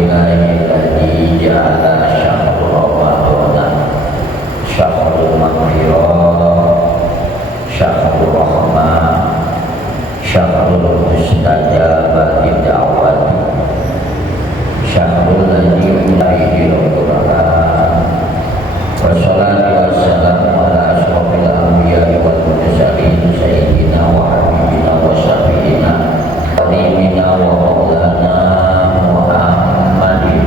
alhamdulillahilladzi ja'ala syahrul ramadana syahrul maghfirah syahrul rahmah syahrul mustajabati da'wati syahrul ladzi unzila al-Qur'an wa salatu wassalamu ala asyrofil anbiya'i wal mursalin sayyidina wa habibina wa syafi'ina qarimina wa maulana Muhammadin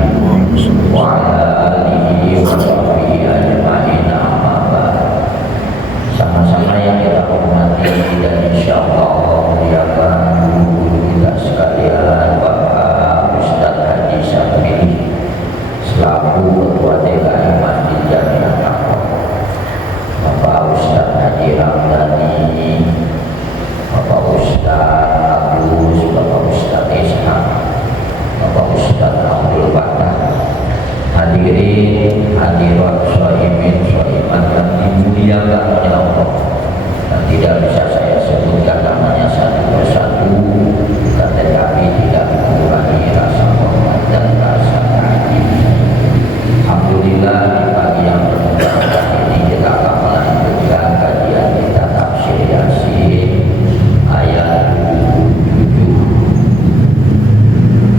wa ala alihi wa sahbihi ajma'in, amma ba'd. Sama-sama yang kita hormati dan insyaallah muliakan guru kita sekalian, Bapak Ustaz Haji Syafii selaku Ketua DKI Masjid Jamiah Taqwa, Bapak Ustaz Haji Ramdhani, Bapak Ustaz Agus, Bapak Ustaz Ishaq, Bapak Ustaz Abdul Fatah, hadirin hadirat shaimin shaimat yang dimuliakan oleh Allah, dan tidak bisa saya sebutkan namanya satu persatu tetapi tidak mengurangi rasa hormat dan rasa ta'zim. Alhamdulillah, di pagi yang berbahagia ini kita akan melanjutkan kajian kita tafsir Yasin ayat 7.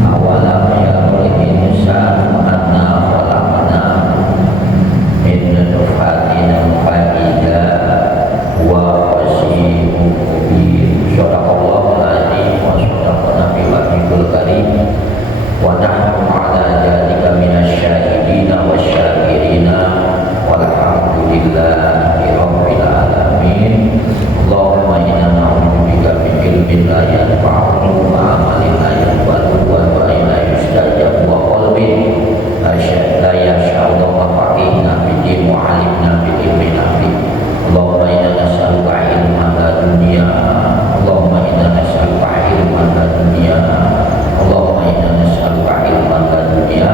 Awalam yarul insanu anna khalaqnahu min nutfatin faida wa qasimun mubin. Shadaqallahul azim wa shadaqana biwajibul karim wa nahnu ala dzalika minasyahidina wasyakirina walhamdulillahi rabbil alamin. Allahumma inna na'udzubika min ilmin la yanfa'u wa amalin la yanfa'u wa la yustajabu wa qalbin la yasha'u wa faqihna bidin wa alimna bidin nafi. Allahumma inna nas'aluka ilman la dunya, Allahumma inna nas'aluka ilman la dunya, Allahumma inna nas'aluka ilman la dunya,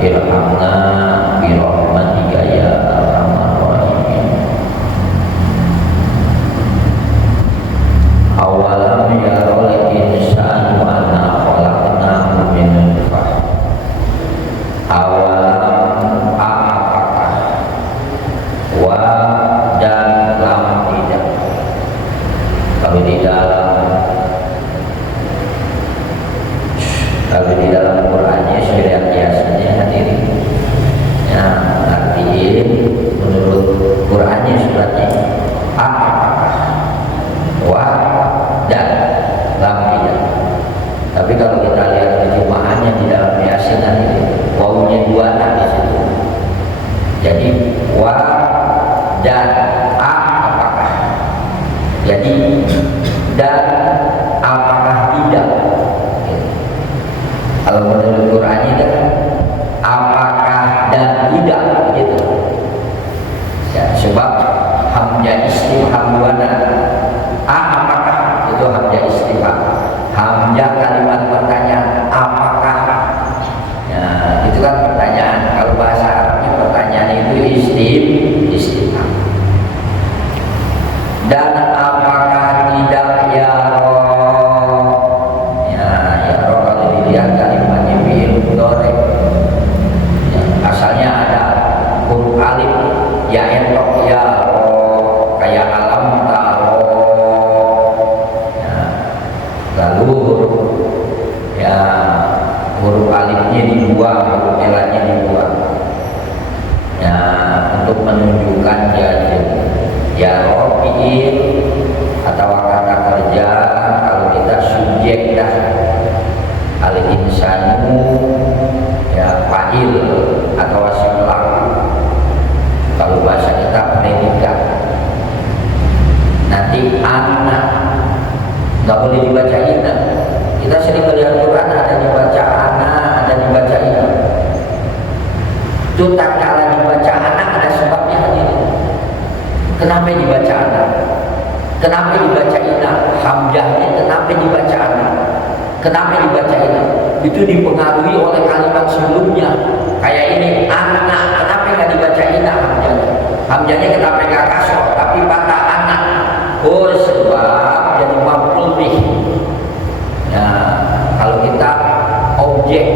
irhamna bi rahmatika ya arhamar rahimin. Awalam yarul insanu anna khalaqnahu min nutfah. Awalam apakah, wa dan lam tidak. Kalau di dalam Qur'annya surat Yasinnya hadirin, ya artiin menurut Qur'annya suratnya apakah, wa dan lam tidak. Tapi kalau kita lihat terjemahannya di dalam Yasin ini wawunya dua di situ. Jadi wa dan apakah. Jadi dan apakah tidak. Kalau menurut Qur'annya itu apakah dan tidak gitu. Ya, sebab hamzah istifham wana apakah itu hamzah istifham, hamzah kalimat pertanyaan apakah, ya itu kan pertanyaan. Kalau bahasa Arabnya pertanyaan itu istifham. Dan apakah tidak ya roh, ya roh kalau dilihat kalimatnya fi'il mudhari, ya, asalnya ada huruf alif ya entok ya roh, kayak alam taro, ya, lalu huruf alifnya dibuang, huruf elatnya dibuang, ya untuk menunjukkan ya roh fi'il atau kata kerja. Kalau kita subjek dah al insanu ya fa'il atau wasim pelaku. Kalau bahasa kita predikat. Nanti anak nggak boleh dibaca inna. Kita sering melihat Quran ada dibaca anak, ada dibaca inna. Itu tak kala dibaca anak ada sebabnya ini. Kenapa dibaca anak? Kenapa dibaca inna? Hamzahnya kenapa dibaca anak? Kenapa dibaca inna? Itu dipengaruhi oleh kalimat sebelumnya. Kayak ini anak, kenapa nggak dibaca inna hamzahnya? Hamzahnya kenapa nggak kasroh tapi patah anak? Oh sebab jadi maf'ul bih. Nah kalau kita objek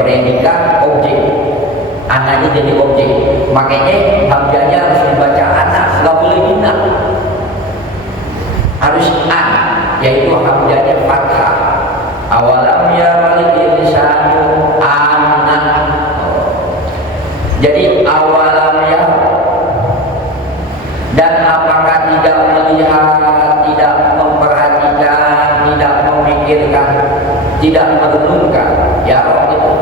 predikat objek. Anak ini jadi objek. Makanya hamzahnya harus dibaca anak, nggak boleh bina. Harus an, yaitu hamzahnya fathah. Awalam yara'al insanu anak. Jadi awalam ya. Dan apakah tidak melihat, tidak memperhatikan, tidak memikirkan, tidak merenungkan? Ya Rabb itu.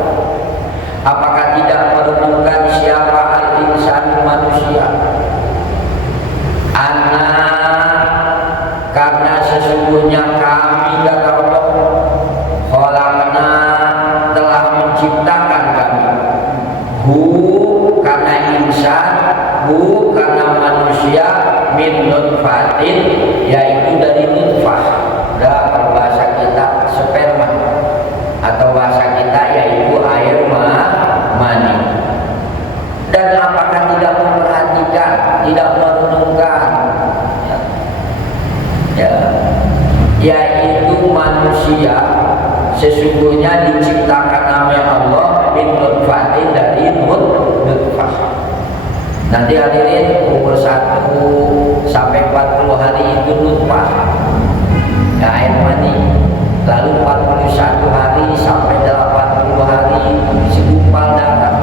Apakah tidak merenungkan siapa al-insan manusia? Anak, karena sesungguhnya kami kata Allah khalaqna, telah menciptakan kami. Hu karena insan, hu karena manusia, min nutfatin, yaitu dari nutfah. Kalau bahasa kita sperma, atau bahasa kita yaitu air mani. Dan apakah tidak memperhatikan, tidak merenungkan, yaitu manusia sesungguhnya diciptakan oleh Allah min nutfatin, dari nutfah. Nanti hadirin umur 1 sampai 40 hari itu nutfah, air mani. Lalu 41 hari sampai 80 hari segumpal darah.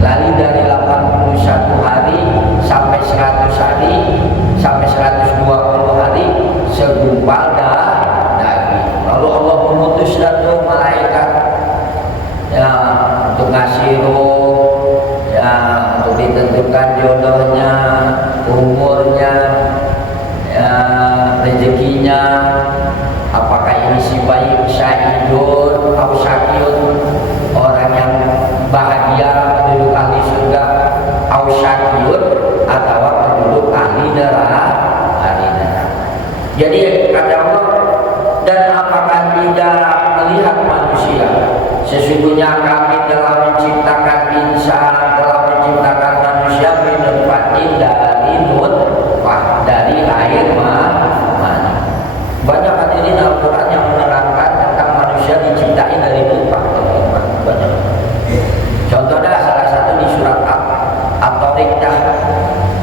Lalu dari 81 hari sampai 100 hari sampai 120 hari segumpal daging. Lalu Allah mengutus satu malaikat ya untuk ngasih roh, ya untuk ditentukan jodohnya, umurnya, ya rezekinya. Apakah ini si bayi syahidun atau syakiyun, orang yang bahagia penduduk ahli surga, atau syakiyun atau penduduk ahli neraka. Jadi kata Allah, dan apakah tidak melihat manusia sesungguhnya kami telah menciptakan insan, telah menciptakan manusia min nutfatin, dari nutfah, dari air mani. Banyak hadirin Al-Quran yang menerangkan tentang manusia diciptai dari nutfah. Banyak. Contohnya salah satu di surat At-Tariq,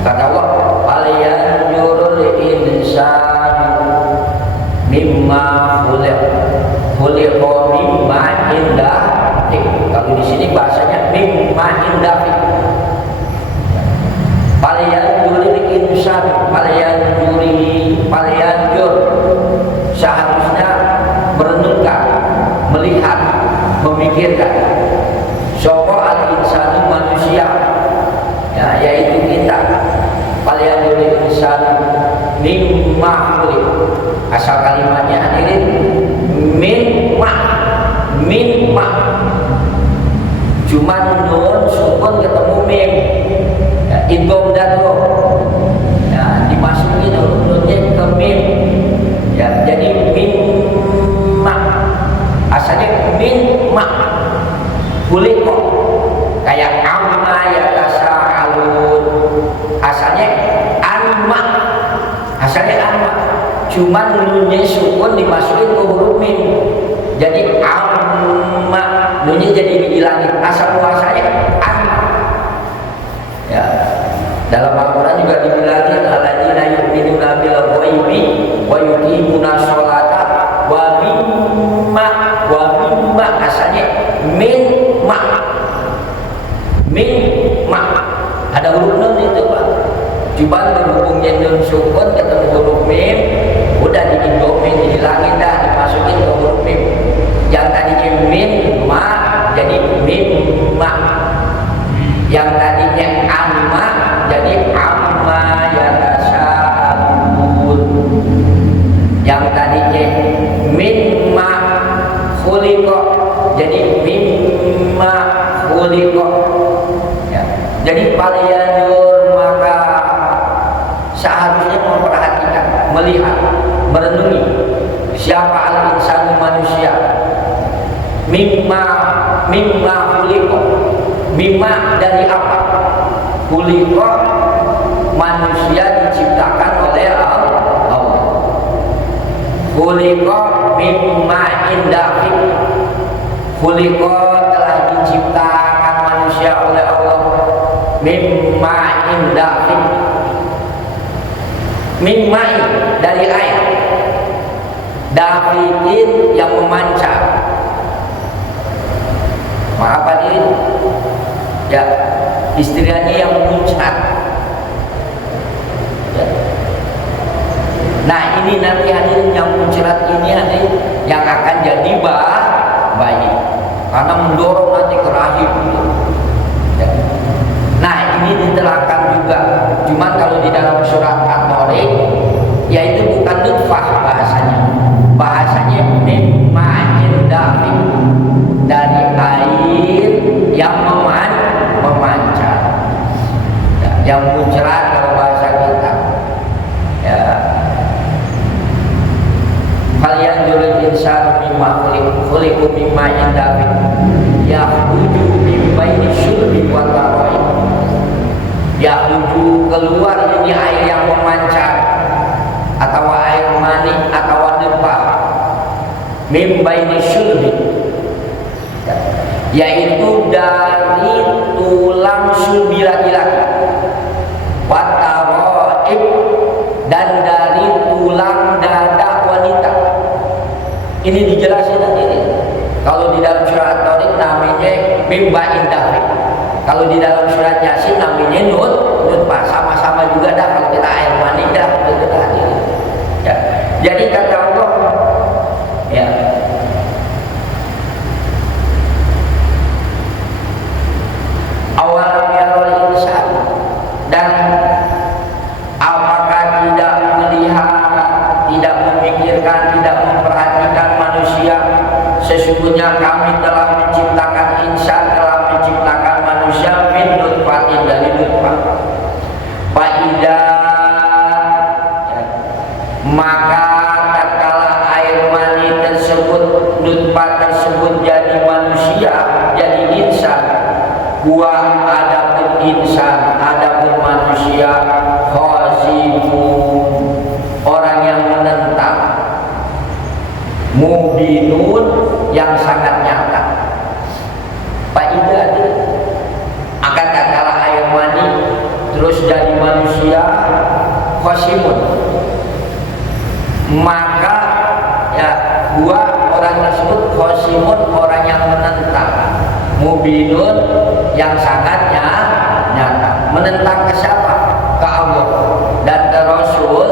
kata Allah, "Falyanzurul insanu mimma khuliqa mimma indah." Kalau di sini bahasanya mimma indah. Falyanzurul insanu, falyanzur, seharusnya merenungkan, melihat, memikirkan. Sopo al-insanu, manusia, ya, yaitu kita. Falyanzurul insanu mimma khuliq. Asal kalimatnya hadirin mimma. Cuma nun sukun ketemu mim, ya, idgham dado, ya, dimasukin nunnya ke mim, ya, jadi mimma. Asalnya mimma kuliko, kayak amma ya tasa'alun. Asalnya anma, cuma nunnya sukun dimasukin ke huruf mim, jadi amma, nunnya jadi dihilangin. Asal muasalnya amma. Ya, dalam Al-Quran juga dibilangin alladzina yu'minuna bil ghaibi wa yuqimuna sholata wa mimma, asalnya mimma. Ada huruf nun itu Pak, cuma berhubungnya nun sukun ketemu huruf mim, udah diindomin, dihilangin dah, dimasukin ke huruf mim. Yang tadinya mimma jadi mimma, yang tadinya amma jadi amma yatasa'alun, yang tadinya mimma khuliqa jadi mimma khuliqa. Ya. Jadi falyanzur, maka seharusnya memperhatikan, melihat, merenungi siapa al-insanu, manusia, mimma khuliqa. Mimma dari apa? Khuliqa, manusia diciptakan oleh Allah. Khuliqa mimma indafi, Khuliqa telah diciptakan manusia oleh Allah mimma indafin, mimma dari air, dafikin yang memancar. Maaf hadirin, ya istilahnya yang muncrat. Ya. Nah ini nanti hadirin yang muncrat ini hadirin yang akan jadi bayi, karena mendorong nanti ke rahim. Ya. Nah ini diterangkan juga, cuman kalau di dalam surat At-Tariq yaitu bukan nutfah bahasanya mimma indafin, dari air yang memancar, ya, yang muncrat kalau bahasa kita. Ya. Kalian julil insan mimma khuliqu mimma indafin yakhruju min baini syulbi wa tara'i. Yakhruju keluar ini air yang memancar atau air mani atau nutfah min baini syulbi, yaitu dari tulang sulbi laki-laki, wataraib, dan dari tulang dada wanita. Ini dijelasin nanti. Kalau di dalam surat At-Tariq namanya mimba indafik, kalau di dalam surat Yasin namanya nutfah. Sama-sama juga dah, kalau kita air mani dah betul hadirin. Ya. Jadi kata Allah, ya, awalam yarul insan, dan apakah tidak melihat, tidak memikirkan, tidak memperhatikan manusia, sesungguhnya kami telah menciptakan insan, telah menciptakan manusia min nutfatin, dari nutfah. Fa'idha, maka tatkala air mani tersebut, nutfah tersebut jadi manusia, jadi insan, huwa adapun insan, adapun manusia, khazifun, orang yang menentang, mubinun, yang sangat nyata. Faidah akan tatkala air mani terus jadi manusia, khasimun, maka ya huwa orang tersebut, khasimun, orang yang menentang, mubinun, yang sangat nyata. Menentang ke siapa? Ke Allah dan ke Rasul.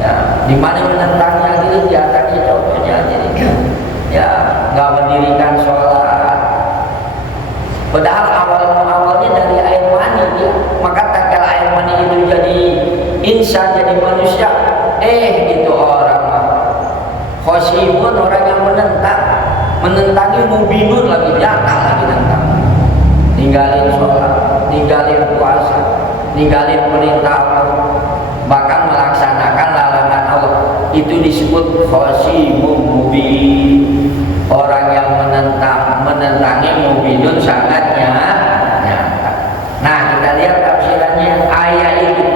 Ya, di mana menentangnya diri di atas contohnya jadi, ya nggak mendirikan sholat. Padahal awalnya dari air mani dia. Maka tatkala air mani itu jadi insan, jadi manusia, itu orang khosimun, orang yang menentangi, mubinun, lagi nyata, lagi nentang, ninggalin sholat, ninggalin puasa, ninggalin perintah Allah, bahkan melaksanakan larangan Allah. Itu disebut khosimun mubin, orang yang menentangi, mubinun, sangat nyata. Nah kita lihat tafsirannya ayat itu,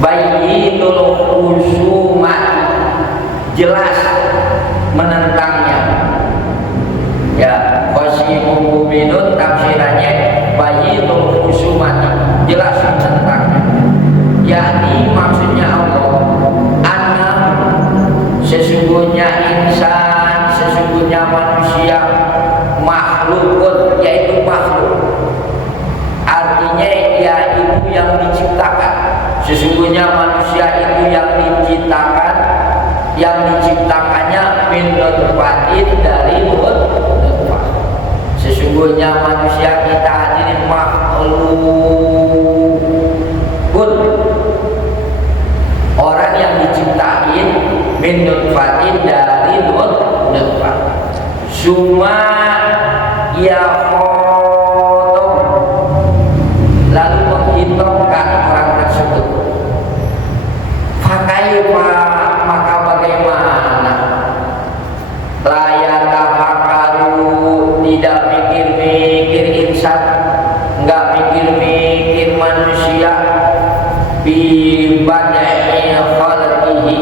bayyinul khusumat, jelas menentangnya. Ya, khosimun mubinun tafsirannya bayyinul khusumat, jelas menentangnya. Yakni maksudnya Allah, anna, sesungguhnya insan, sesungguhnya manusia, makhlukun, yaitu makhluk. Artinya yaitu yang diciptakan. Sesungguhnya manusia itu yang diciptakan, yang diciptakannya min nutfatin, dari nutfah. Sesungguhnya manusia kita hadirin makhlukun, orang yang diciptain min nutfatin, dari nutfah. Suma ya khotom, lalu menghitungkan orang tersebut. Fakaifa, maka bagaimana? Layak tafakaru, tidak mikir-mikir insan, enggak mikir-mikir manusia, bi badai khalqihi,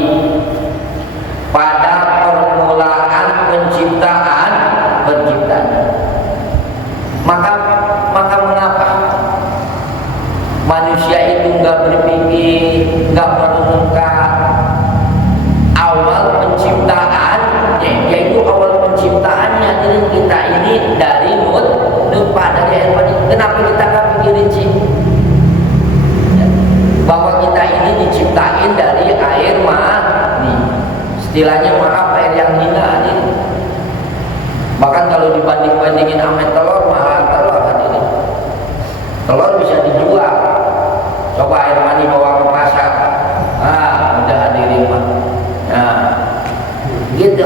pada dibanding-bandingin sama telur, mahal telur hadirin. Telur bisa dijual. Coba air mani bawa ke pasar. Udah hadirin mah. Nah, gitu.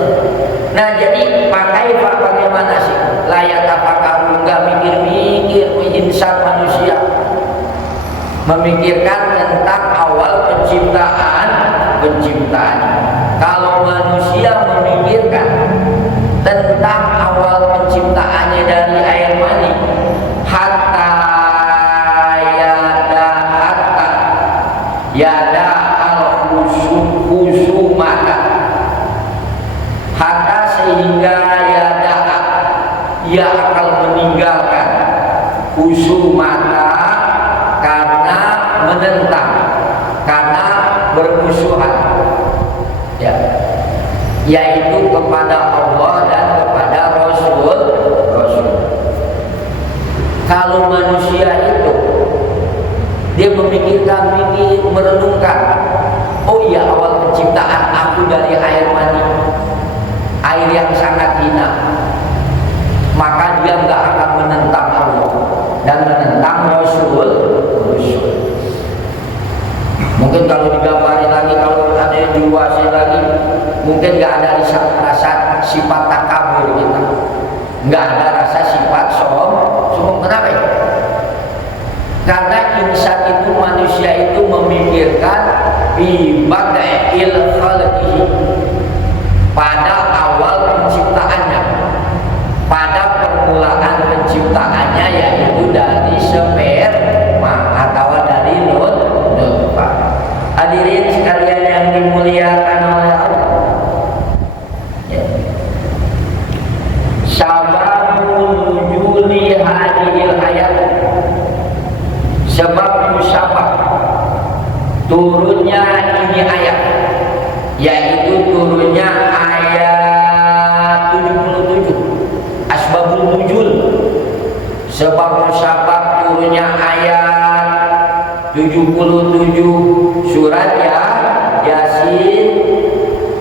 Nah, jadi bagaimana sih? Layak apakah nggak mikir-mikir insan manusia? Memikirkan tentang awal penciptaan. Kalau manusia memikirkan tentang awal penciptaannya dari air mani, hatta yada al khusumata, hatta sehingga ia akan meninggalkan khusumata karena menentang, karena bermusuhan, ya, yaitu kepada Allah dan kepada Rasul. Kalau manusia itu dia memikirkan, merenungkan, oh iya, awal penciptaan aku dari air mani, air yang sangat hina, maka dia nggak akan menentang Allah dan menentang Rasul. Mungkin kalau digambarin lagi, kalau ada yang diluasin lagi, mungkin nggak ada rasa sifat takabur gitu, nggak ada rasa sifat sombong. Kenapa ya? Karena insan itu, manusia itu memikirkan bibada'il khalqihi, pada awal penciptaannya, pada permulaan penciptaannya, yaitu dari sperma atau dari nutfah. Hadirin sekalian yang dimuliakan oleh Allah, ya. Sababul wujudi hadhil hayat, sebab musabab turunnya ini ayat, yaitu turunnya ayat 77, asbabul nuzul, sebab musabab turunnya ayat 77 surat Yasin.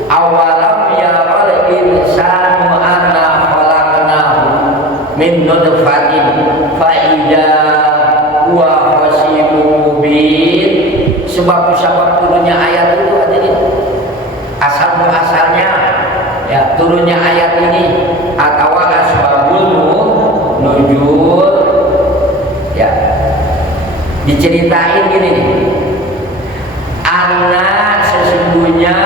Awalam yaral insanu anna khalaqnahu min nutfatin fa idza huwa khasimun mubin. Sebab turunnya ayat itu hadirin, asal-muasalnya ya turunnya ayat ini atau asbabul nuzul, ya, diceritain gini nih, anak sesungguhnya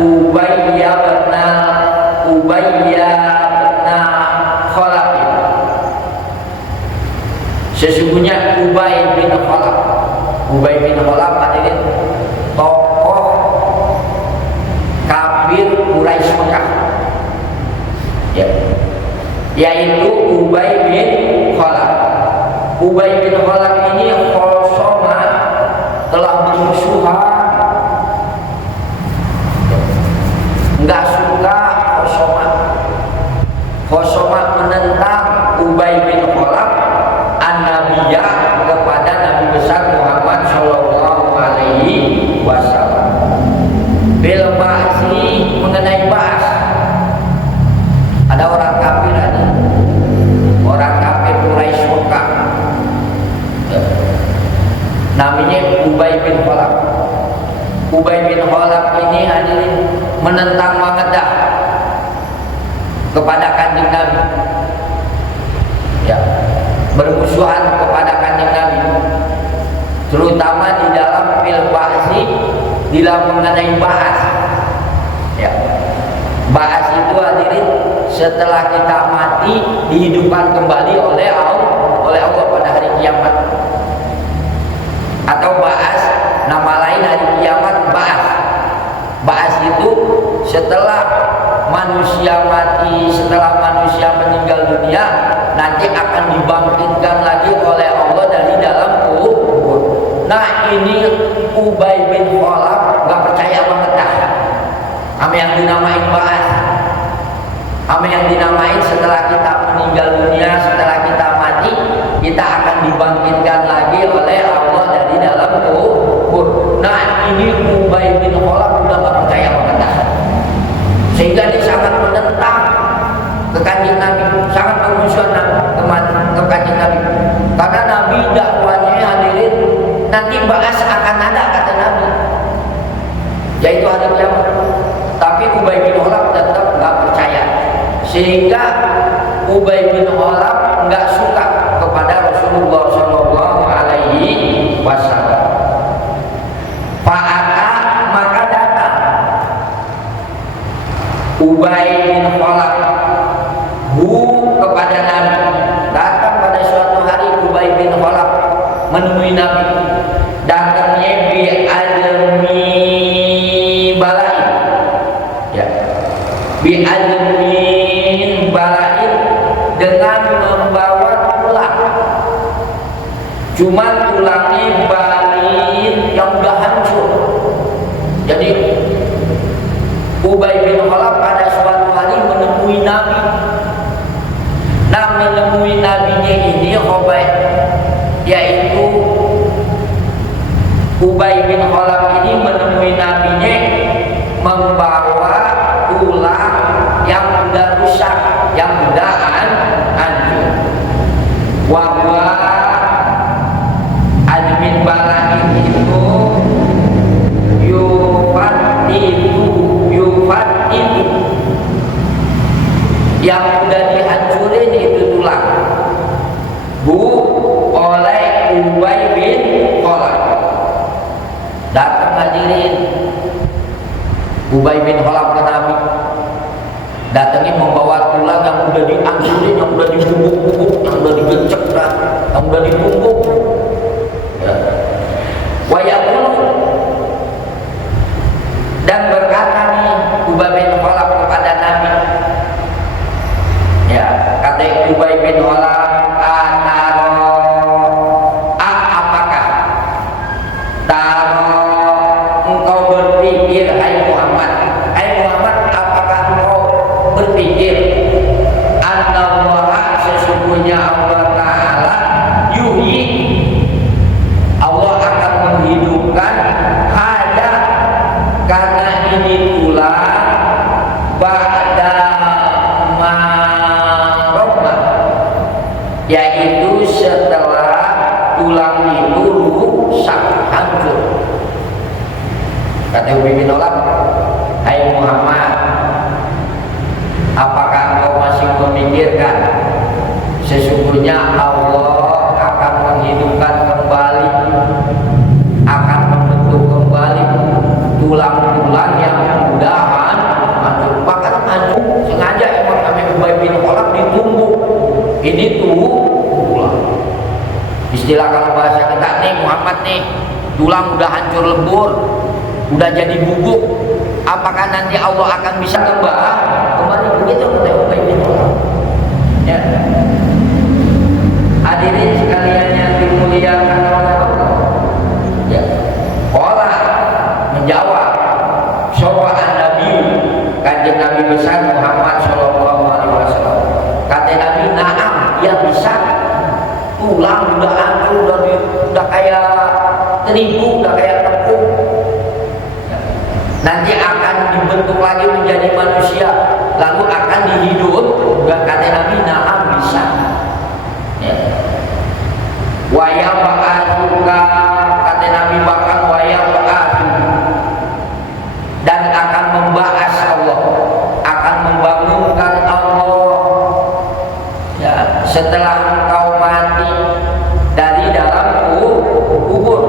Ubayyah bin Khalaf, sesungguhnya Ubay bin Khalaf hadirin, tokoh kafir Quraisy Mekah, ya, yaitu Ubay bin Khalaf. Ubay bin Khalaf ini khosoma, telah bermusuhan, nggak suka khosoma menentang Ubay bin Khalaf an-nabiyya, kepada Nabi besar Muhammad Shallallahu Alaihi Wasallam, bil ba'si, mengenai ba'as. Ada orang kafir, orang kafir Quraisy Mekah, namanya Ubay bin Khalaf. Ubay bin Khalaf ini hadirin menentang banget dah kepada kanjeng Nabi, ya, bermusuhan kepada kanjeng Nabi, terutama di dalam fil ba'si, di dalam mengenai ba'as, ya. Ba'as itu hadirin setelah kita mati dihidupkan kembali oleh Allah pada hari kiamat, atau ba'as, nama lain hari kiamat, ba'as. Ba'as itu setelah manusia mati, setelah manusia meninggal dunia, nanti akan dibangkitkan lagi oleh Allah dari dalam kubur. Nah, ini Ubay bin Khalaf nggak percaya banget dah sama yang dinamain ba'as, sama yang dinamain setelah kita meninggal dunia, setelah kita mati, kita akan dibangkitkan lagi oleh Allah dari dalam kubur. Nah, ini Ubay bin Khalaf udah nggak percaya banget dah, sehingga dia sangat menentang ke kanjeng Nabi, sangat sehingga Ubay bin Khalaf nggak suka kepada Rasulullah Shallallahu Alaihi Wasallam. Fa'ata, maka datang Ubay bin Khalaf kepada Nabi. Datang pada suatu hari Ubay bin Khalaf menemui Nabi. Datangnya bi almi balain, ya, bi almi balain, dengan membawa tulang. Cuma tulangnya balin yang udah hancur. Jadi Ubay bin Khalaf pada suatu hari menemui Nabi. Nah, menemui nabinya ini Ubay, yaitu Ubay bin Khalaf ini menemui nabinya membawa tulang yang sudah rusak, yang sudah hancur. Wahwa admin balain itu yufat itu yang sudah dihancurin itu tulang oleh Ubay bin Khalaf. Datang hadirin Ubay bin Khalaf ke Nabi, datangnya membawa tulang yang sudah dihancurin, yang sudah dibungkuk-bungkuk, yang sudah digecek, yang sudah dibungkuk, ya. Wa yaqulu, dan berkata nih Ubay bin Khalaf kepada Nabi, ya, kata Ubay bin Khalaf, apakah engkau berpikir, hai Muhammad, apakah engkau berpikir Allah, sesungguhnya Allah Ta'ala yuhyi, Allah akan menghidupkan hada, karena ini tulang, ba'da maroma, yaitu setelah tulang itu rusak, hancur. Kata Ubay bin Khalaf, hai Muhammad, apakah engkau masih memikirkan sesungguhnya Allah akan menghidupkan kembali, akan membentuk kembali tulang-tulang yang mudahan hancur. Bahkan hancur sengaja emang kami Ubay bin Khalaf ditumbuk. Ini tulang. Istilah kalau bahasa kita nih, Muhammad nih, tulang udah hancur lebur, udah jadi bubuk. Apakah nanti Allah akan bisa kembali begitu kata Ubay bin Khalaf? Ya. Hadirin sekalian yang dimuliakan oleh Allah. Ya. Allah menjawab, sawa'an Nabi, kanjeng Nabi besar Muhammad Shallallahu Alaihi Wasallam. Kata Nabi, na'am, ya bisa. Tulang udah hancur, udah kayak terigu, udah kayak tepung. Nanti akan dibentuk lagi menjadi manusia, lalu akan dihidup. Kata Nabi, na'am, bisa. Ya. Waya ba'atuka, kata Nabi, bahkan waya ba'atu, dan akan membahas Allah, akan membangunkan Allah, ya, setelah engkau mati dari dalam kubur.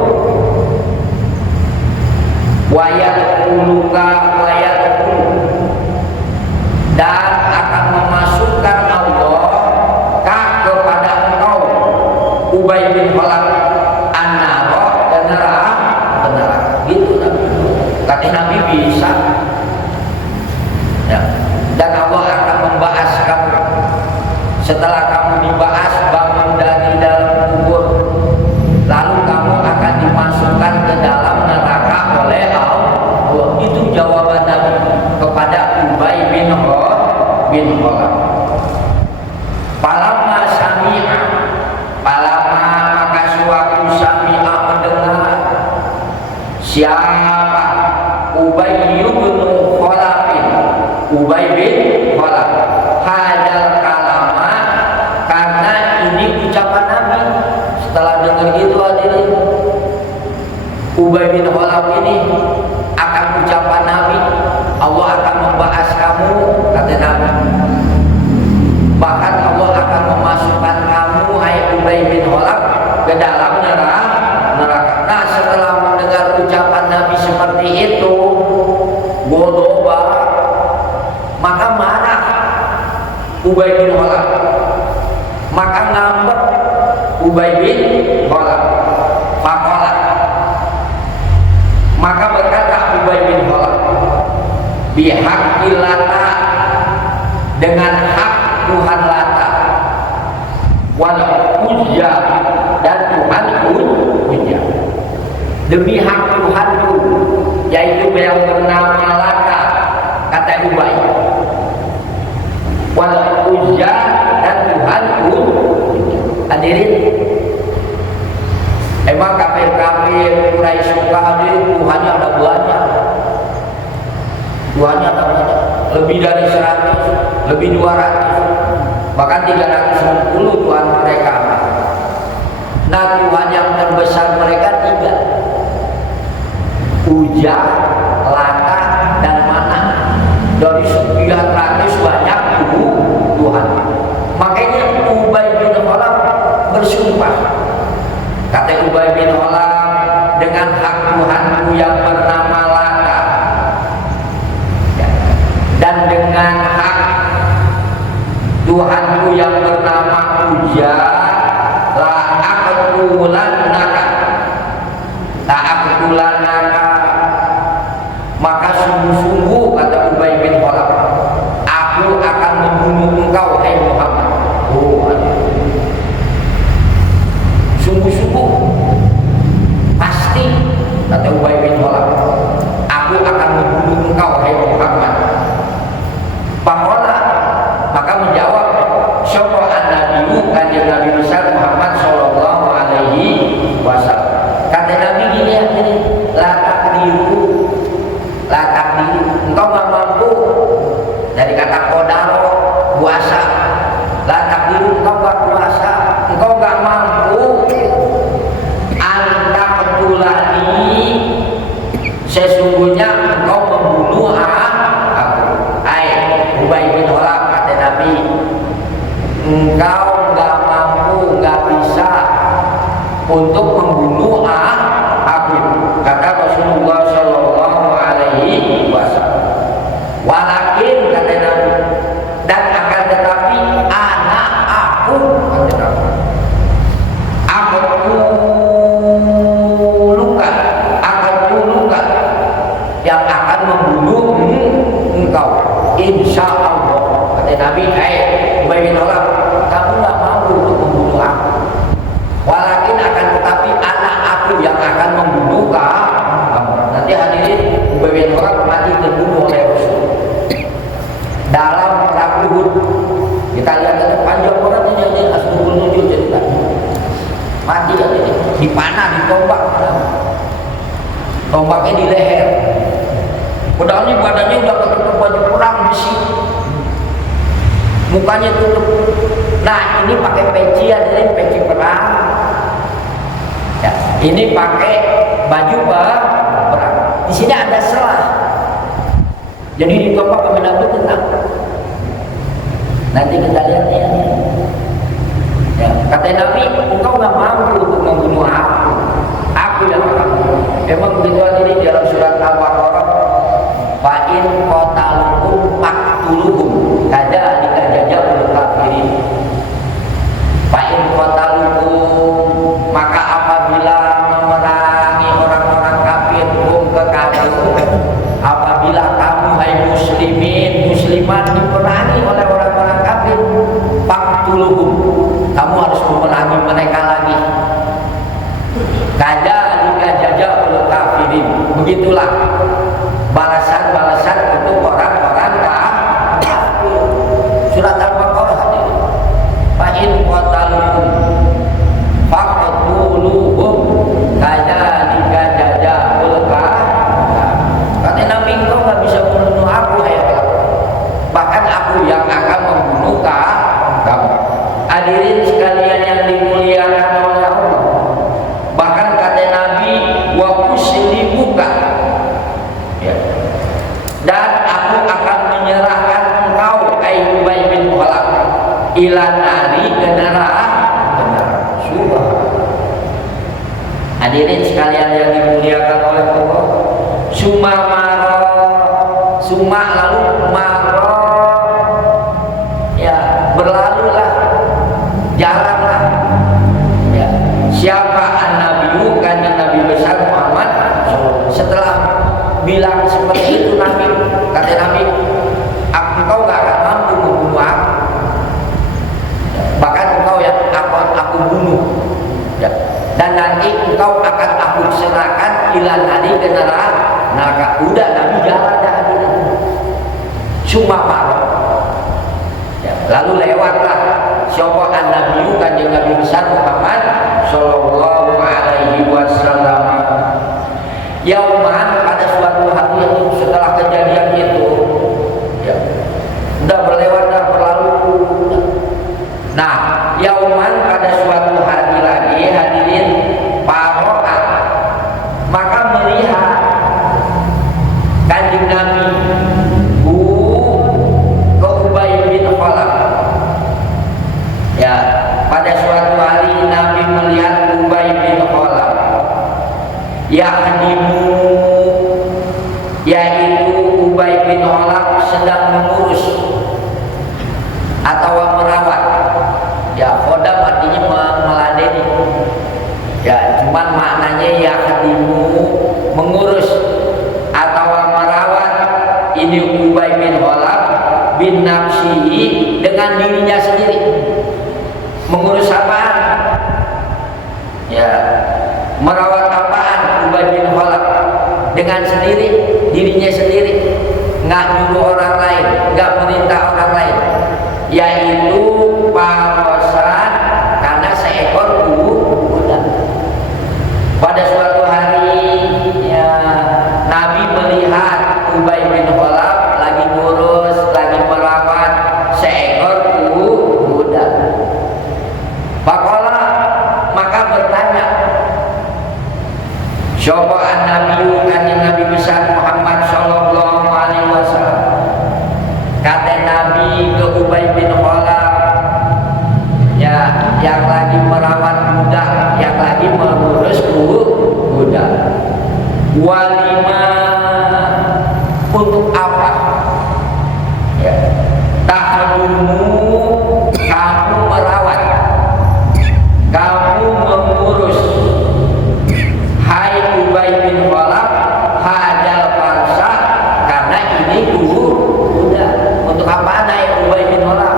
Wayadkhuluka wayadkhulu, dan akan memasukkan Allah kepada engkau Ubay bin Khalaf an-nar, dan neraka. Gitu Nabi. Kata Nabi bisa. Ya. Dan Allah akan membahas kamu. Setelah kamu dibahas, bangun dari dalam kubur, lalu kamu akan dimasukkan ke dalam neraka oleh Allah. Itu jawaban Nabi kepada Ubay bin Khalaf. Palamma sami'a, palamma, maka suatu sami'a, mendengar. Siapa? Ubay bin Khalaf, Ubay bin Khalaf, hadal kalama, karena ini ucapan Nabi. Setelah dengar itu hadirin, Ubay bin Khalaf ini akan ucapan Nabi, Allah akan membahas kamu, kata Nabi. Ubay bin Khalaf. Maka ngambek Ubay bin Khalaf. Faqala. Maka berkata Ubay bin Khalaf, bihaqqil Lata, dengan hak Tuhan Lata, wal Uzza, dan Tuhan Uzza, demi hak Tuhanku yaitu yang bernama Lata, kata Ubay, wal Uzza, dan Tuhan Uzza. Hadirin, emang kafir-kafir Quraisy suka hadirin Tuhannya ada banyak. Tuhannya ada banyak, lebih dari 100, lebih 200, bahkan 310 Tuhan mereka. Nah, Tuhan yang terbesar mereka 3, Uzza, Lata, dan Manat. Dari sekian ratus banyak Tuhan. Makanya Ubay bin Khalaf bersumpah, kata Ubay bin Khalaf, dengan hak Tuhanku yang bernama Lata, dan dengan hak Tuhanku yang bernama Uzza, la aqtulannaka, maka sungguh-sungguh, kata Ubay bin Khalaf, aku akan membunuh engkau, hai Muhammad. Sungguh-sungguh, pasti, kata Ubay bin Khalaf, aku akan membunuh engkau, hai Muhammad. Faqala, maka menjawab syafaat Nabi, kanjeng Nabi besar Muhammad sallallahu alaihi wasallam. Kata Nabi gini, la takdiru, engkau gak mampu, dari kata qadara, puasa. La takdiru, engkau gak puasa, engkau gak mampu, anta ketulani, sesungguhnya engkau membunuh aku. Ubay bin Khalaf, kata Nabi, engkau gak mampu, gak bisa untuk membunuh aku, kata Rasulullah Shallallahu Alaihi Wasallam. Walakin, kata Nabi, dan akan tetapi anak aku, kata Nabi, aku tulukan yang akan membunuh engkau, insya Allah, kata Nabi. Ubay bin Khalaf, kamu gak mampu untuk membunuh aku, walakin akan tetapi anak aku yang akan membunuh kamu. Nanti hadirin, Ubay bin Khalaf mati terbunuh oleh Rasul dalam perang Uhud. Kita lihat ada panjang orang ini aja, Asbabul Nuzul cerita mati aja, dipanah, ditombak, tombaknya di leher. Padahal ini badannya udah ketutup baju perang besi, mukanya tutup. Nah, ini pakai peci, ada peci perang. Ya, ini pakai baju perang. Di sini ada selah. Jadi ditombak sama Nabi tenang. Nanti kita lihat ya. Ya, kata Nabi, engkau gak mampu untuk membunuh aku yang akan. Emang begitu ini dalam surat Al-Baqarah, fa'in qatalukum faqtuluhum kadzalika jazaa'ul kafirin. Fa'in qatalukum, maka apabila memerangi orang-orang kafir, apabila kamu hai muslimin, muslimat diperangi oleh orang-orang kafir, faqtuluhum, kamu harus memerangi mereka lagi. Kadzalika jazaa'ul kafirin, begitulah balasan-balasan untuk orang-orang kafir. Surat Al-Baqarah ini, fa'in qatalukum faqtuluhum kadzalika jazaa'ul kafirin. Kata Nabi, engkau gak bisa membunuh aku, bahkan aku yang akan membunuh kamu. Hadirin sekalian yang dimuliakan oleh Allah, bahkan kata Nabi, wa uslimuka, ya, dan aku akan menyerahkan engkau, Ubay bin Khalaf, ila nari, ke neraka. Hadirin sekalian yang dimuliakan oleh Allah, summa lalu maro, ya, Sumaparo. Ya, lalu lewatlah sapa an-nabiyyu kanjeng Nabi besar Muhammad sallallahu alaihi wasallam. Yauman, pada suatu hari itu setelah kejadian itu, ya, udah berlewat, udah berlalu. Nah, yauman pada suatu hari lagi hadirin paro'at, maka melihat kanjeng Nabi ke Ubay bin Khalaf. Ya, pada suatu hari Nabi melihat Ubay bin Khalaf, yaitu Ubay bin Khalaf sedang mengurus atau merawat. Ya, khodam artinya meladeni. Ya, cuman maknanya yahdimu, mengurus atau merawat. Ini Ubay bin Khalaf bin nafsihi, dengan dirinya sendiri. Mengurus apaan? Ya, merawat apaan Ubay bin Khalaf? Dengan sendiri, dirinya sendiri, nggak nyuruh orang lain, nggak merintah orang lain. Yaitu parosan, karena seekor kuda. Pada suatu hari, ya, Nabi melihat Ubay bin Khalaf lagi ngurus, lagi merawat seekor kuda. Faqala, maka bertanya, sapa an-nabiyyu kanjeng Nabi besar Muhammad sallallahu alaihi wasallam. Kata Nabi ke Ubay bin Khalaf, ya, yang lagi merawat kuda, yang lagi mengurus kuda. Walima, untuk apa? Ya, tahdumu, kamu merawat, kamu mengurus, hai Ubay bin Khalaf, hadal farsa, karena ini kuda. Untuk apa naik Ubay bin Khalaf?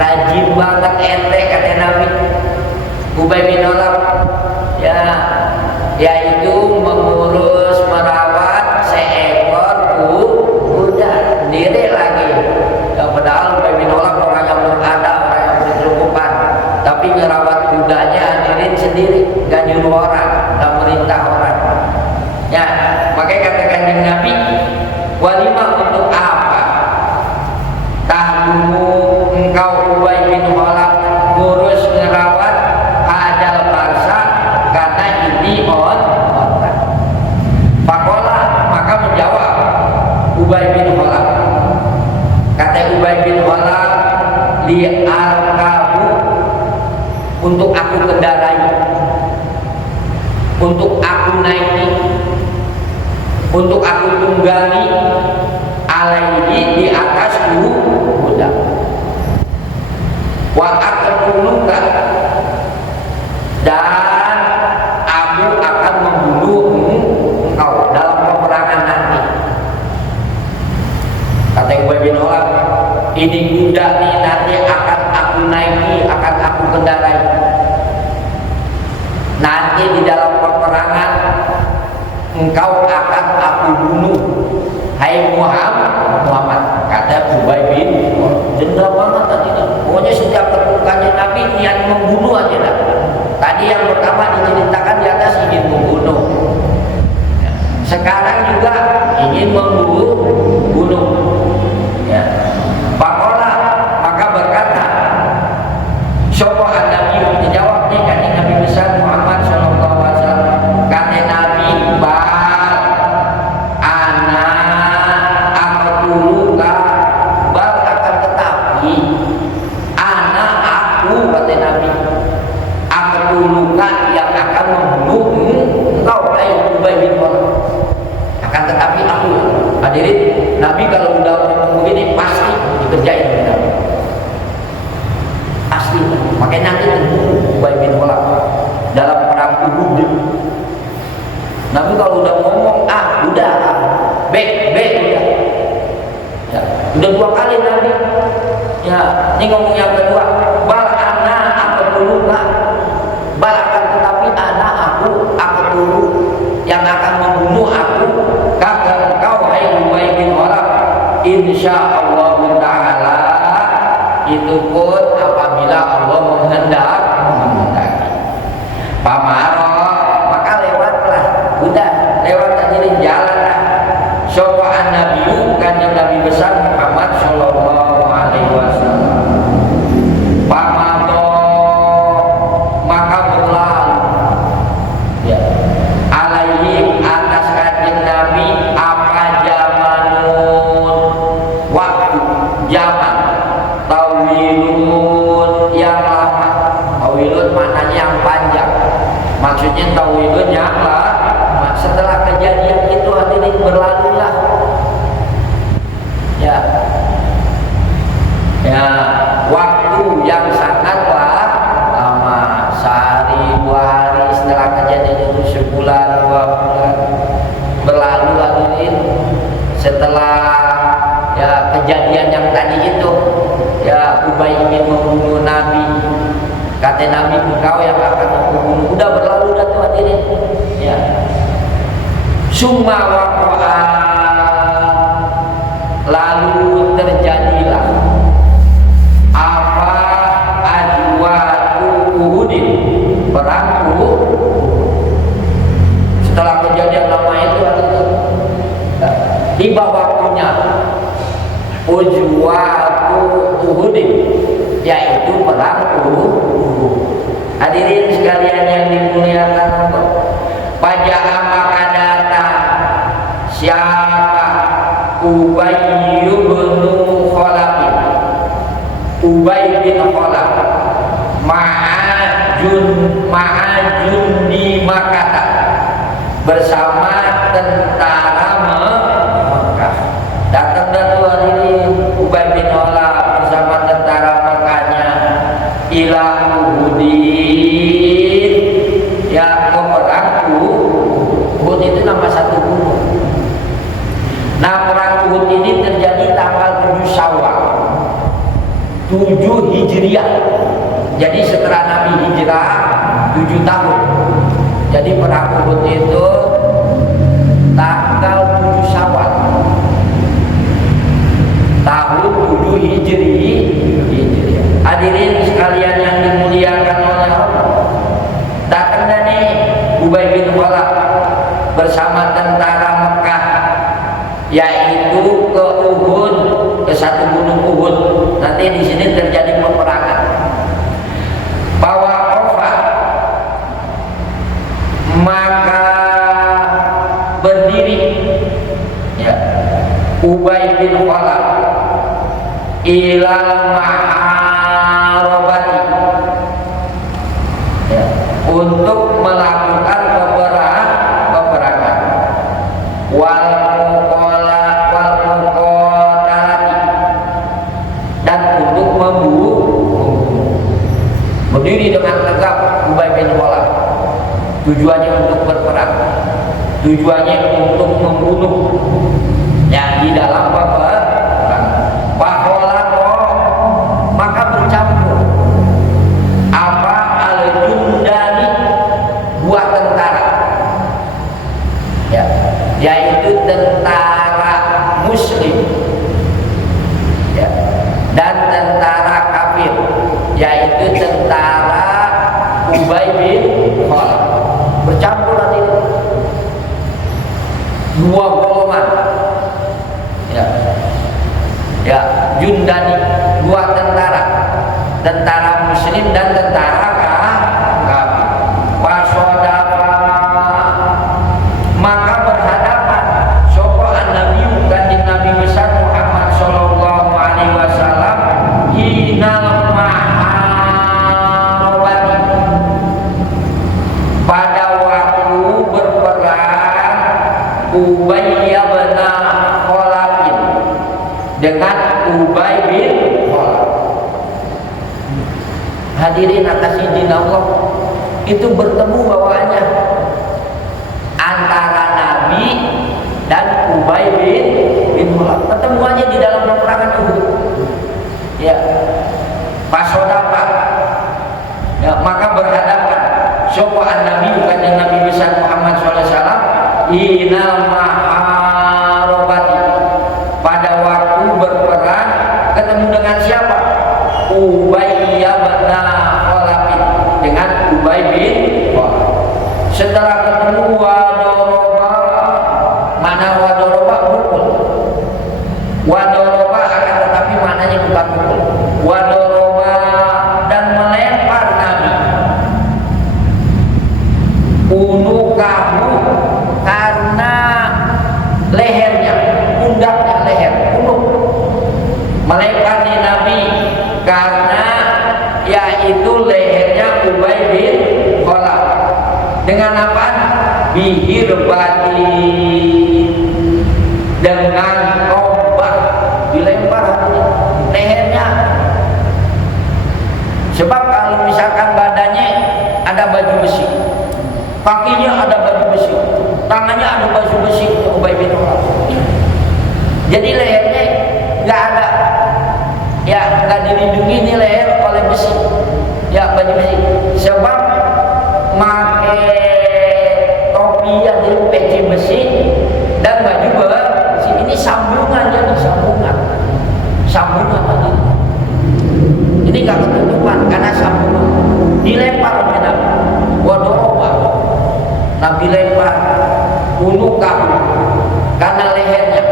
Rajin banget ente, kata Nabi. Ubay bin Khalaf, ya, yaitu mengurus, merawat seekor kuda sendiri lagi. Ya, padahal Ubay bin Khalaf orang yang beradab, orang yang berkecukupan, tapi merawat kudanya hadirin sendiri, gak nyuruh orang, gak merintah orang. Ya, makanya kata kanjeng Nabi, walima, untuk apa? Tahdumu, engkau Ubay bin Khalaf ngurus, ngerawat hadal farsa, karena ini orang. Faqala, maka menjawab Ubay bin Khalaf, kata Ubay bin Khalaf, li'arkabu, untuk aku kendarai, untuk aku naiki, untuk aku tunggangi, alaihi, di atas kuda. Wa aqtuluka, dan aku akan membunuh engkau dalam peperangan nanti. Kata Ubay bin Khalaf, ini kuda nih nanti akan aku naiki, akan aku kendarai. Nanti di dalam peperangan engkau akan aku bunuh, hai Muhammad. Kata Ubay bin Khalaf, dendam banget tadi. Pokoknya setiap ketemu kanjeng Nabi niat membunuh aja dah. Tadi yang pertama diceritakan di atas ingin membunuh, sekarang juga ingin membunuh. Ya. Faqala, maka berkata sapa an-nabi, dijawabnya kanjeng Nabi besar Muhammad sallallahu alaihi wasallam. Kata Nabi, bal ana aqtuluka, bal akan tetapi ana aku, kata Nabi, aqtuluka, yang akan membunuh engkau, hai Ubay bin Khalaf. Akan tetapi aku, hadirin, Nabi kalau udah ngomong begini pasti dikerjain. Pasti. Makanya nanti terbunuh Ubay bin Khalaf dalam perang Uhud. Nabi kalau udah ngomong, udah, udah. Ya, udah 2 kali Nabi. Ya, ini ngomong yang kedua, bal ana aqtuluka, bal akan tetapi ana aku aqtulu, yang akan membunuh aku, kata engkau hai Ubay bin Khalaf, in insyaallah taala, itu pun apabila Allah menghendaki. Pamaro maka lewatlah, udah lewat hadirin jalanlah. Syafa'an Nabiyu kanjeng Nabi besar Muhammad sallallahu alaihi wasallam. Pamado maka berlalu, ya, alaihi atas kanjeng Nabi apa zamanun waktu, zaman tawilun yang lama. Tawilun maknanya yang panjang, maksudnya tawilun yang lama. Setelah kejadian itu hadirin berlalulah, ya waktu yang sangatlah lama, sehari 2 hari setelah kejadian itu, sebulan 2 bulan berlalu hadirin. Setelah ya kejadian yang tadi itu, ya Ubay ingin membunuh Nabi, kata Nabi engkau yang akan membunuh, udah berlalu dah tuh hadirin, ya. Summa waqa'a, lalu terjadilah apa ajwatu Uhudin, perang Uhud. Setelah kejadian lama itu tiba waktunya ujwatu Uhudin, yaitu perang Uhud. Hadirin sekalian yang dimuliakan Allah, Paja'a maka datang siapa? Ubay bin Khalaf, Ubay bin Khalaf ma'ajun di Makkah, bersama tentara Mekah. Datang dari hadirin Ubay bin Khalaf bersama tentara Mekahnya ila Uhudin, ya perang Uhud itu nama satu gunung. Nah perang Uhud ini terjadi tanggal 7 Syawal 7 Hijriah. Jadi setelah Nabi hijrah 7 tahun. Jadi perang Uhud itu tanggal 7 Syawal tahun 7 Hijriah. Hadirin sekalian yang dimuliakan oleh Allah, datang nih Ubay bin Khalaf bersama tentara Mekah, yaitu ke Uhud, ke satu gunung Uhud. Nanti di sini terjadi peperangan. Bahwa Ofa maka berdiri, ya, Ubay bin Khalaf ilal ma'arobati, ya, untuk melakukan peperangan wal muqatalati, dan untuk membunuh. Berdiri dengan tegap Ubay bin Khalaf, tujuannya untuk berperang, tujuannya untuk membunuh, yang di dalam peperangan. Maka bercampur apa al-jundani, buah tentara, ya, yaitu tentara muslim, ya, dan tentara kafir, yaitu tentara Ubay bin Khalaf. Bercampur nanti 2 golongan, ya, ya, jundani, 2 tentara, tentara muslim dan tentara kafir. Wasodafa maka berhadapan sokoan Nabi kanjeng Nabi besar Muhammad sallallahu alaihi wasallam hinal maharobati, pada waktu berperang Ubay bin Khalaf dengan Ubay bin Khalaf. Hadirin atas izin Allah, itu bertemu bawaannya antara Nabi dan Ubay bin Khalaf. Pertemuannya di dalam peperangan Uhud, ya, pasodapat, ya, maka berhadapan sopan Nabi kanjeng Nabi besar Muhammad SAW inal maharobati, pada waktu Ubay bin Khalaf, dengan Ubay bin Khalaf. Setelah ketemu wadoroba, mana wadoroba pukul. Wadoroba akan tetapi maknanya bukan pukul. Wadoroba dan melempar Nabi. Unukahu karena lehernya, pundaknya leher, unuk. Melempar di Nabi karena yaitu lehernya Ubay bin Khalaf. Dengan apa? Bihirbati, dengan tombak dilempar lehernya. Sebab kalau misalkan badannya ada baju besi, kakinya ada baju besi, tangannya ada baju besi, Ubay bin Khalaf. Jadi lehernya nggak ada, ya nggak dilindungi nih leher oleh besi, ya baju besi. Sebab pakai topi yang dari peci besi dan baju besi, ini sambungan, jadi sambungan tadi. Ini nggak ketutupan karena sambungan. Dilempar oleh Nabi. Wadoroba, Nabi lempar unukah karena lehernya,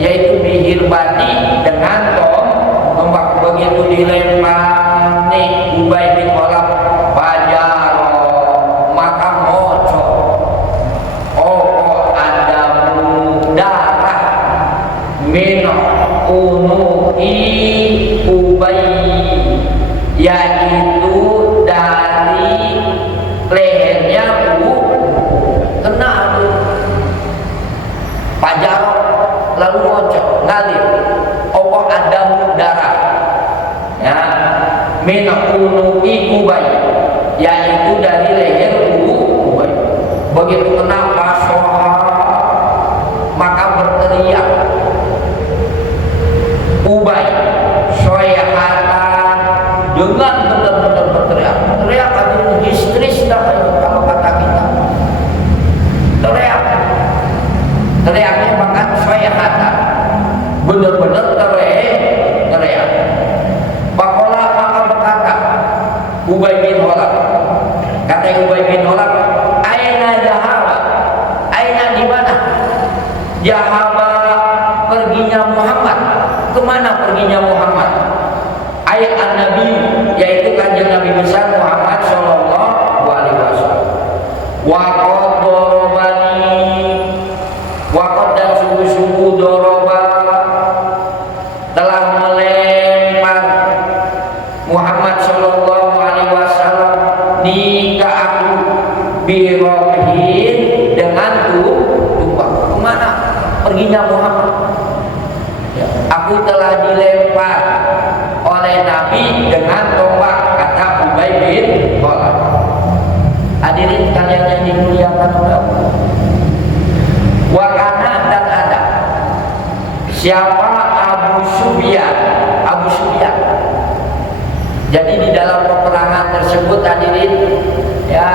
yaitu bihirbati dengan tombak. Begitu dilempar nih Ubay bin Khalaf, fajar maka ngocok. Oh ada darah min unuki Ubay, yaitu dari lehernya kena fajar, lalu ngocok ngalir. Oh ada darah ya min unuki Ubay, yaitu dari leher Ubay. Begitu kena pasoha maka berteriak Ubay soyahatan dengan benar-benar berteriak. Teriak itu histeris dah kalau kata kita. Teriaknya bahkan soyahatan, benar-benar teriak. Pakola maka berkata Ubay bin Khalaf, kata Ubay bin Khalaf, aina jahaba, aina di mana? Jahaba perginya Muhammad. Kemana perginya Muhammad? Ayat an-Nabi, yaitu kanjeng Nabi besar Muhammad sallallahu alaihi wasallam. Waqad dorobani, waqad dan sungguh-sungguh doroba telah melempar Muhammad sallallahu alaihi wasallam nika aku birohin dengan tumbak. Kemana perginya Muhammad? Ya, aku telah dilempar oleh Nabi dengan tombak, kata Ubay bin Khalaf. Hadirin kalian yang dimuliakan oleh Allah. Wakana dan ada siapa Abu Sufyan. Abu Sufyan. Jadi di dalam peperangan tersebut hadirin, ya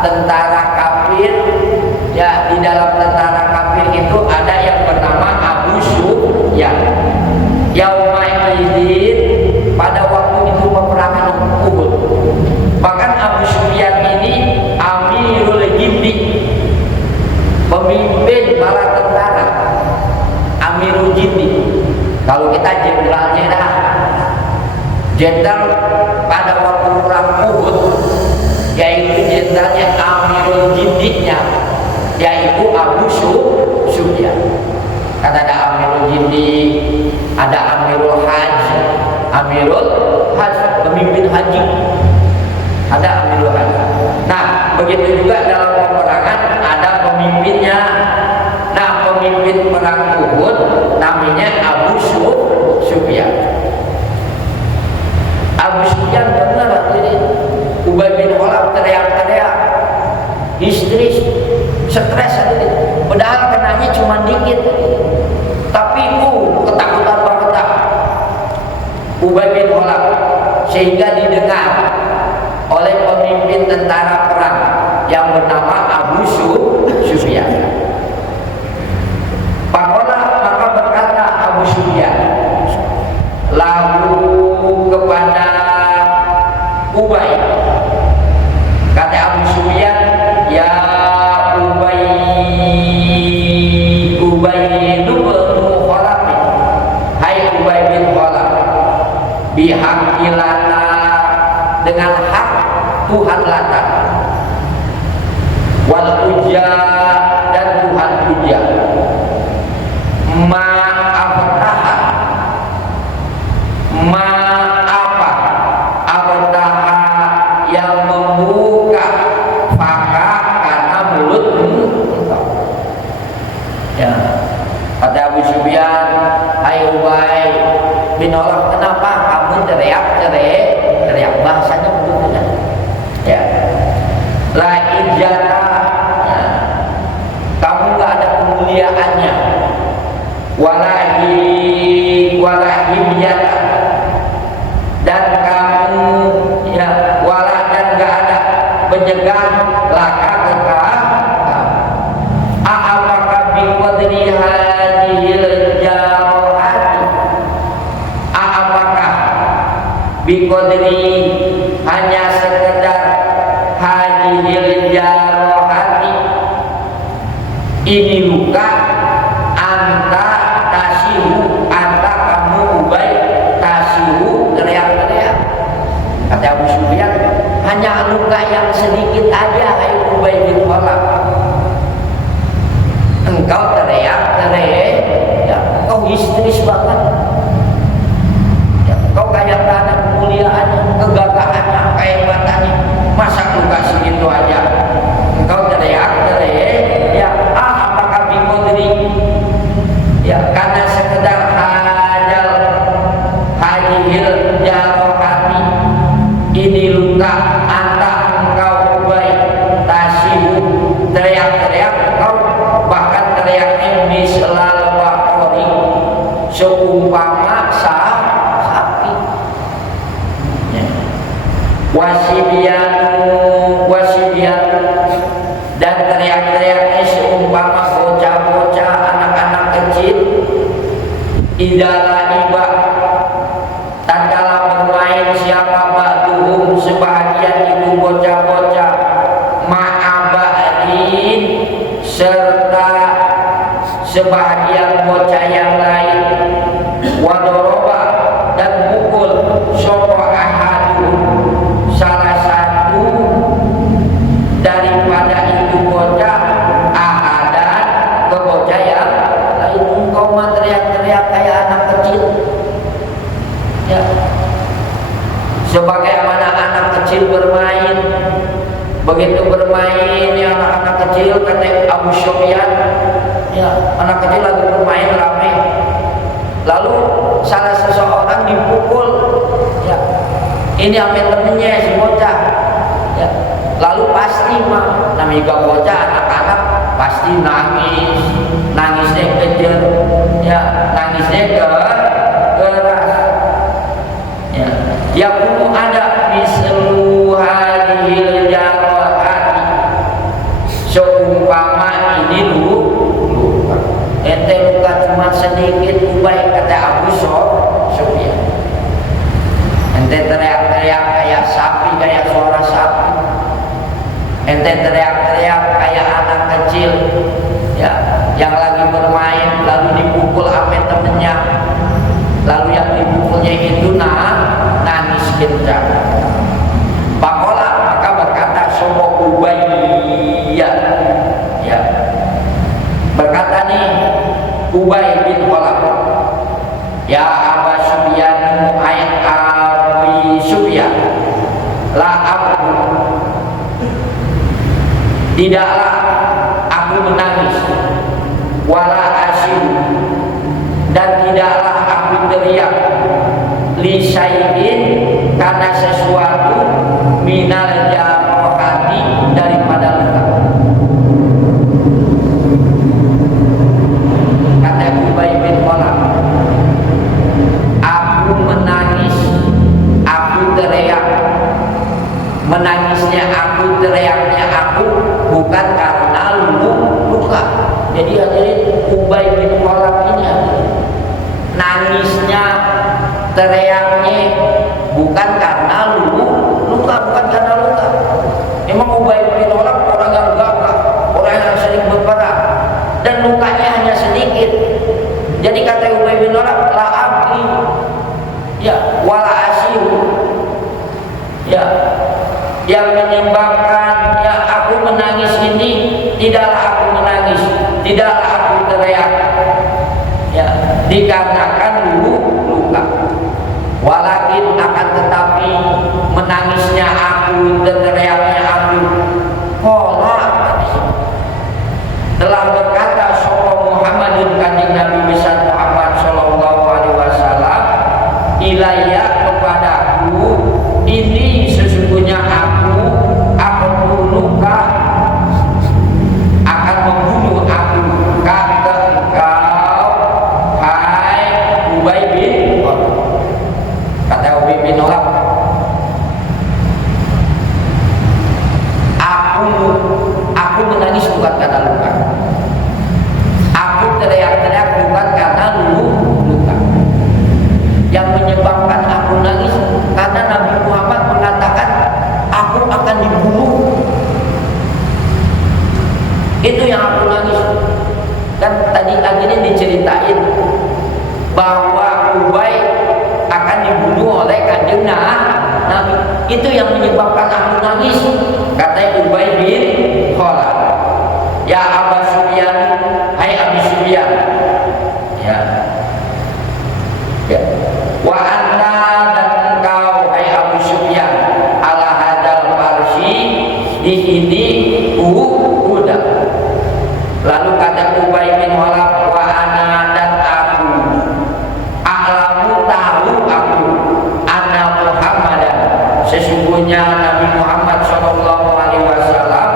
tentara kafir, ya di dalam tentara kafir itu ada yang bernama Abu Sufyan. Yaumaidin, pada waktu itu peperangan Uhud. Bahkan Abu Sufyan ini Amirul Jindi, pemimpin para tentara. Amirul Jindi, kalau kita jenderalnya dah. Jenderal pada waktu perang Uhud, yaitu jenderalnya Amirul Jindinya, yaitu Abu Sufyan. Kan ada Amirul Jindi, ada Amirul Haji, pemimpin haji, ada Amirul Haji. Nah, begitu juga dalam peperangan ada pemimpinnya. Nah, pemimpin perang Uhud namanya Abu Sufyan. Abu Sufyan benar ini Ubay bin Khalaf teriak-teriak, histeris, stres ini. Padahal kenanya cuma dikit, tapi ketakutan banget Ubay bin Khalaf, sehingga didengar oleh pemimpin tentara perang yang bernama Abu Sufyan. Pakola maka berkata Abu Sufyan, lalu kepada Ubay. Kata Abu Sufyan, ya Ubay bin Khalaf, hai Ubay bin Khalaf, bihaqilana, dengan hak Tuhan Lata, wal Ujja, dan Tuhan Ujja, ma'aftaha, ma'apa abtaha, yang membuka faka karena mulutmu. Ya, kata Abu Sufyan, hai Ubay bin Khalaf, kenapa kamu teriak bahasanya begitu ya? La ijata, ya, kamu nggak ada kemuliaannya, walahimiyata, dan kamu ya dan nggak ada penyegang laka kekah. Apakah biqadri hadhil jarahati, apakah biqadri, hanya sekedar hadhil jarahati, ini luka, anta tasihu, anta kamu Ubay tasihu, teriak-teriak. Kata Abu Sufyan, hanya luka yang sedikit aja, hai Ubay bin Khalaf, engkau teriak-teriak, ya, engkau histeris banget, ya, engkau kayak tak ada kemuliaannya, kegagahannya, kehebatannya, masa luka segitu aja engkau teriak-teriak, ya, apakah biqadri, ya, karena sekedar hadhil jarahati, ini luka, anta engkau Ubay tasihu, teriak-teriak engkau, bahkan teriaknya mislal baqari, seumpama sapi. Wasibyan, dan teriak-teriaknya seumpama bocah-bocah, anak-anak kecil, idala iba, tatkala bermain siapa ba'duhum, sebahagian itu bocah-bocah, ma'abadin, serta sebahagian bocah yang lain, wadoroba, dan pukul sopo ahadun, salah satu daripada itu bocah, ahadan, ke bocah yang lain. Engkau mah teriak-teriak kayak anak kecil, ya, sebagaimana anak kecil bermain. Begitu bermain ya anak-anak kecil, kata Abu Sufyan, ya, anak kecil lagi bermain rame, lalu salah seseorang dipukul, ya, ini ambil temennya si bocah, ya, lalu pasti mah namanya bocah, anak-anak pasti nangisnya kecil, ya, nangisnya keras, ya, ya kumu ada mislu hadhil jarahati, seumpama ini luka, ente luka cuma sedikit Ubay, kata Abu Sufyan, ente teriak-teriak kayak sapi, kayak suara sapi, ente teriak-teriak kayak anak kecil, ya, yang lagi bermain lalu dipukul sama temennya, lalu yang dipukulnya itu nangis kencang. Pakola, maka berkata sopo Ubay, ya, berkata nih Ubay bin Khalaf, ya Abu Sufyan, hai Abu Sufyan, la aku, tidaklah aku menangis, wala asyid, dan tidaklah aku teriak, li syai'in, karena sesuatu, minal jarahati, daripada luka. Kata Ubay bin Khalaf, aku menangis, aku teriak, menangisnya aku, teriaknya aku, bukan karena luka. Jadi hadirin, Ubay bin Khalaf ini hadirin, nangisnya, teriaknya bukan karena luka, Ini kata Ubay bin Khalaf, la abki ya wala asyir. Ya, yang menyebabkan ya aku menangis ini tidaklah aku menangis, tidaklah aku teriak. Ya, dikarenakan dulu luka. Walakin akan tetapi menangisnya aku dan teriaknya aku. Telah berkata sallallahu Muhammadun kanjeng Nabi besar Muhammad sallallahu alaihi wasallam, ilayya kepadaku ini sesungguhnya aku akan luka akan membunuh aku kata engkau hai Ubay bin Khalaf. Kata Ubay bin Khalaf, aku menangis bukan karena luka, aku teriak-teriak bukan karena luka. Yang menyebabkan aku nangis karena Nabi Muhammad mengatakan aku akan dibunuh. Itu yang aku nangis. Kan tadi akhirnya diceritain bahwa Ubay akan dibunuh oleh kanjeng Nabi. Itu yang menyebabkan aku nangis. Kata Ubay bin Khalaf, ya Abu Sufyan, hai Abu Sufyan, ya, ya. Wa anta dan engkau hai Abu Sufyan ala hadal farsi di ini kuda. Lalu kata Ubay bin Khalaf, wa ana dan aku a'lamu tahu aku anna Muhammadan sesungguhnya Nabi Muhammad sallallahu alaihi wasallam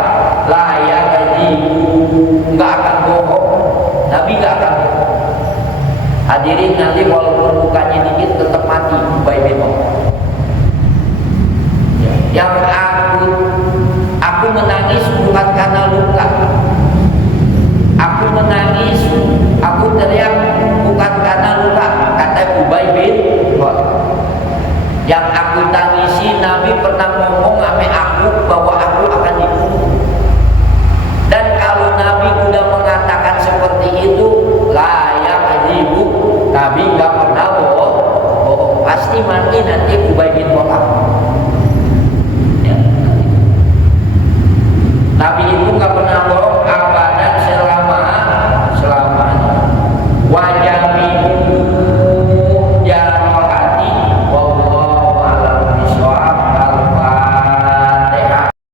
la yakdzibu, enggak akan bohong. Nabi enggak akan bohong. Hadirin, nanti walaupun mukanya dikit tetap mati Ubay bin Khalaf. Yang aku menangis bukan karena luka. Aku menangis, aku teriak bukan karena luka, kata Ubay bin Khalaf. Yang aku tangisi, Nabi pernah ngomong sama aku bahwa